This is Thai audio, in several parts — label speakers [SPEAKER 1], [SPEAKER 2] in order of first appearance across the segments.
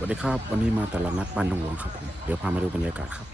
[SPEAKER 1] วัสดีครับ วันนี้มาตลาดนัดบ้านดงหลวงครับผม เดี๋ยวพามาดูบรรยากาศครับ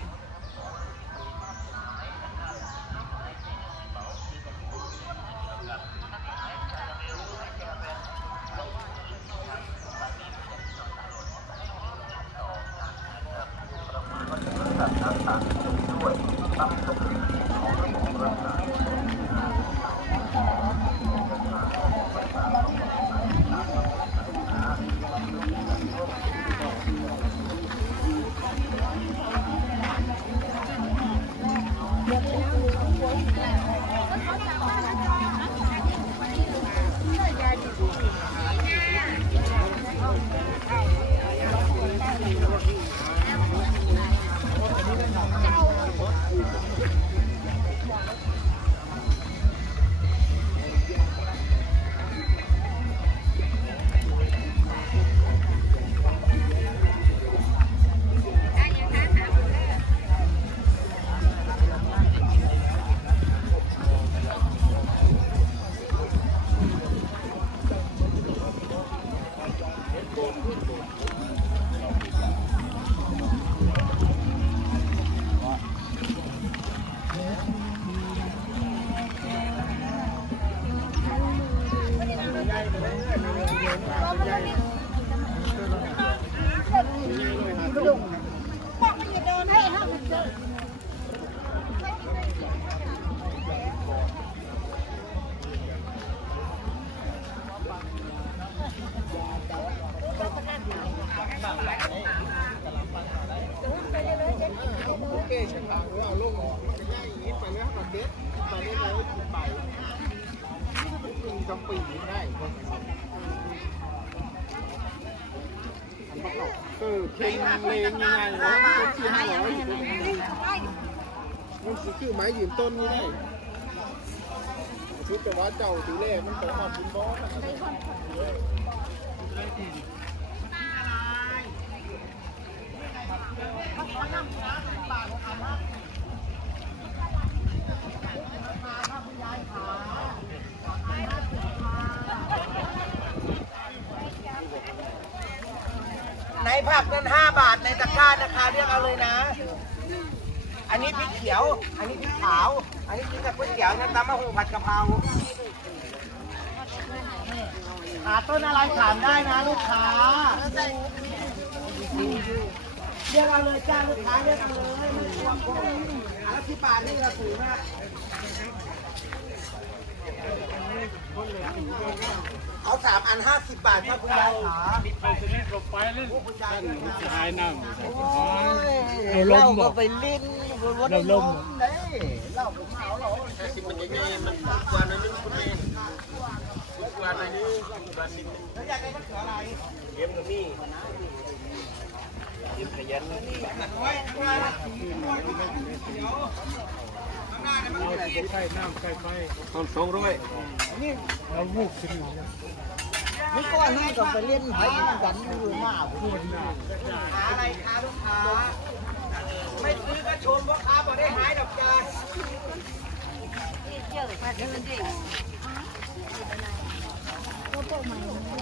[SPEAKER 2] กินกะปิได้เออเพลงเลงยังไงวะมันเชียร์ให้เรามันคือไม้ยืนต้นนี่ได้ชุดแต่ว่าเจ้าดูแลมันตกหอดบุญบอส
[SPEAKER 3] ใน ผักนั้น 5 บาทในตะกร้านะคะเรียกเอาเลยนะ อันนี้พริกเขียว อันนี้พริกขาว อันนี้พริกกับก๋วยเตี๋ยวนะตำมะฮูผัดกะเพราหาต้นอะไรถามได้นะลูกค้า เรียกเอาเลยจ้าลูกค้าเรียกเอาเลยไม่ต้องกลัวโกงอันละที่บาทนี่เราถือนะเอาสามอันห้าสิบบาทครับคุณยายขา
[SPEAKER 4] ไปสนิทกับไปเล่น
[SPEAKER 3] คุณยายด้วยนะ
[SPEAKER 4] หายน้ำ
[SPEAKER 3] เล่าก็ไปลิ้นวันนี้ลมได้เล่าผมเอาเรา
[SPEAKER 2] สิมันยังไงมันกว่านั้นคุณเองกว่านั้นนี่กว่าสิ
[SPEAKER 3] แล้วอยากได้มะเขืออะไร
[SPEAKER 2] เกมกับมี่เยี่ยมขยัน
[SPEAKER 3] มันไว้ข้างหน้าเดี๋ยวข้างหน้าเนี่ยมันมีอะไร
[SPEAKER 4] ใกล้น้ำใกล้ไฟ
[SPEAKER 2] ต้นสองร้อย
[SPEAKER 4] เราวูบขึ้น
[SPEAKER 3] นก็ให้กับไปเล่นไผ่กันอยู่มาก
[SPEAKER 4] พูดหา
[SPEAKER 3] อะไรค้าลูกค้า ไม่ซื้อก็ชมพ่อค้าบอกได้หายดอกจาน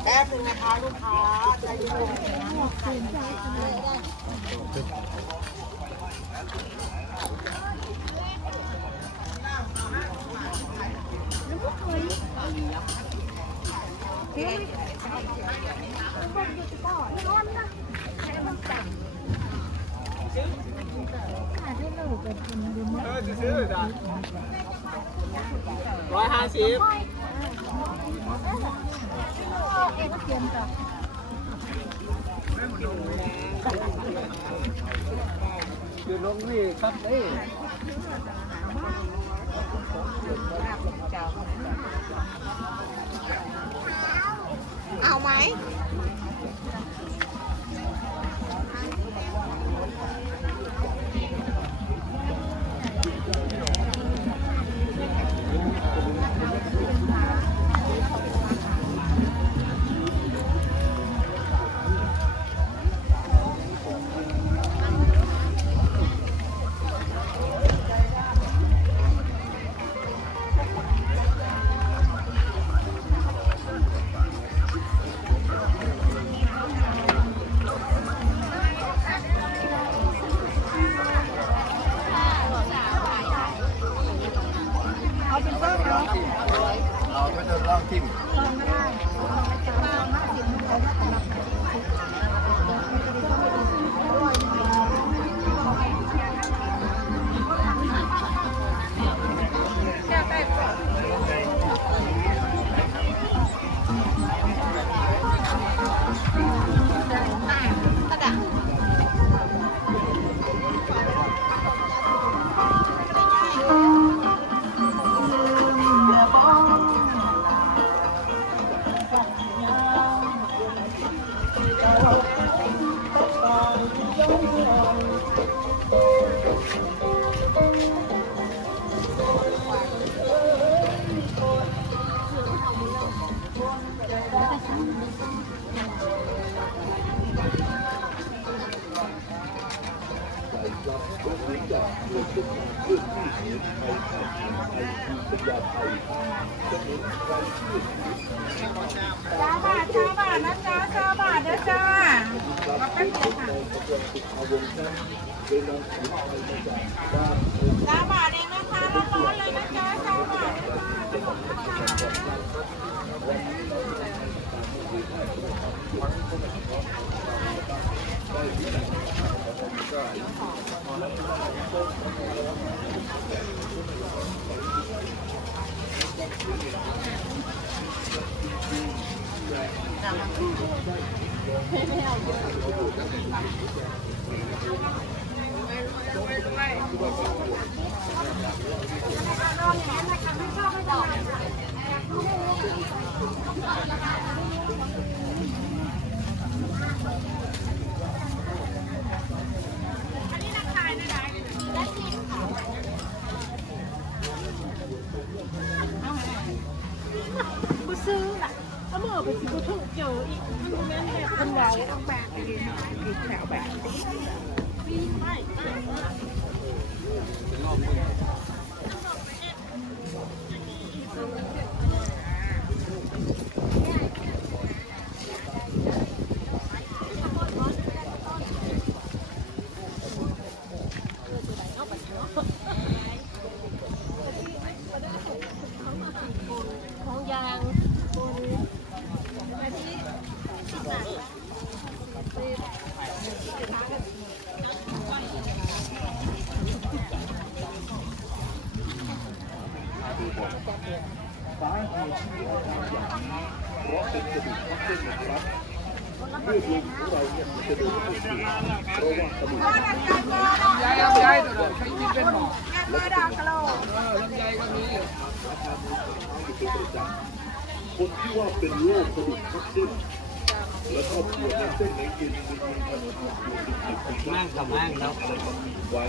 [SPEAKER 3] แป๊บนึงนะคะลูกค้าใจเย็น
[SPEAKER 2] เออซื้อจ้ะ ร้อยห้าสิบอยู่ลงนี่ครับนี่
[SPEAKER 5] เอาไหม จ้าบาทจ้าบาทนะจ้าจ้าบาทนะจ้ามาแป๊บเดียค่ะจ้าบาทเองนะคะร้อนๆเลยนะจ้าจ้าบาทนะจ้า
[SPEAKER 6] กูซื้อละเอามือไปสิกูถูกเจออีกมันแม่นแบบคนเราเอาแบบไปเลยอีกแถวแบบมีไม่ ของยาง
[SPEAKER 2] ยายลำไยตัวเดียวใช้กินเป็นหมอ
[SPEAKER 5] แม่ดาวกะโหลก
[SPEAKER 2] เออลำไยก็มี
[SPEAKER 7] คนที่ว่าเป็นโรคกระดูกทับเส้นแล้วก็ปวดในเส้นในเอ็นนั่งกับนั่งครับไว้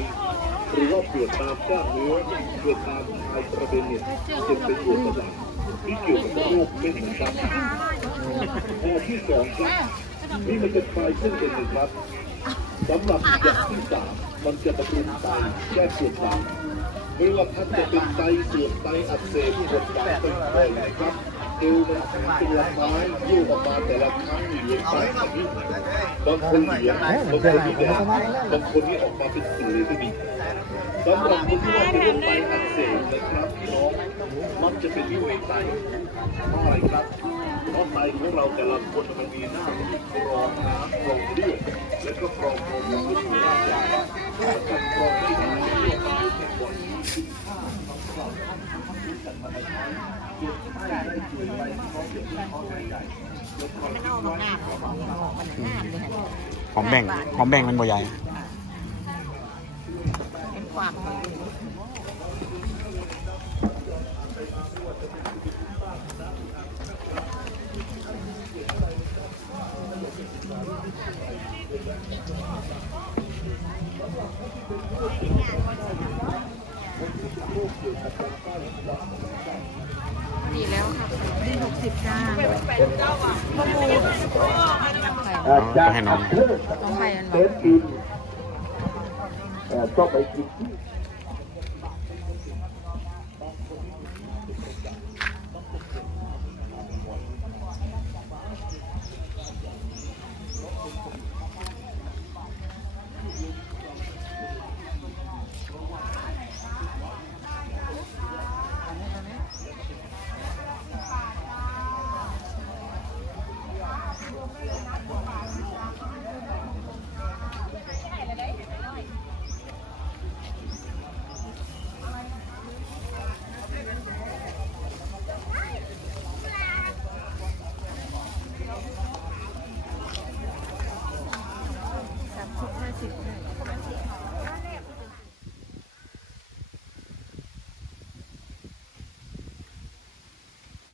[SPEAKER 7] หรือว่าปวดตามกล้ามเนื้อปวดตามชายประเด็นเนี่ยจะเป็นปวดประหลาที่เกี่ยวกับโรคเป็นเหมือนกันข้อที่สองครับ นี่มันจะคลายเส้นเอ็นหนะครับสำหรับอย่างที่สามมันจะบำรุงไตแก้ปวดตามไม่ว่าท่านจะเป็นไตเสื่อมไตอักเสบปวดตามเป็นต้นนะครับเอวมันเป็นลำไม้ยืดออกมาแต่ละครั้งเหลืองไปแบบนี้บางคนเหลืองบางคนนี่แดงบางคนนี่ออกมาเป็นสีเลยก็มีสำหรับคนที่ว่าเป็นโรคไตอักเสบนะครับพี่น้องมักจะเป็นที่ไวไตเพราะอะไรครับ เพราะไตของเราแต่ละคนมันมีหน้าที่กรองน้ำกรองเลือดและก็กรองโมเลกุลในร่างกายถ้าการกรองไม่ดีเลือดมันจะเป็นบ่อย
[SPEAKER 1] หอมแบ่งหอมแบ่งมันบ่ใหญ่
[SPEAKER 5] เป็นความ ดีแล้วค่ะดีหกสิบจ้า
[SPEAKER 1] อ๋อต้องให้น้อง
[SPEAKER 5] ต้องไปอัน
[SPEAKER 7] เซฟกินเอ่อต้องไปกินที่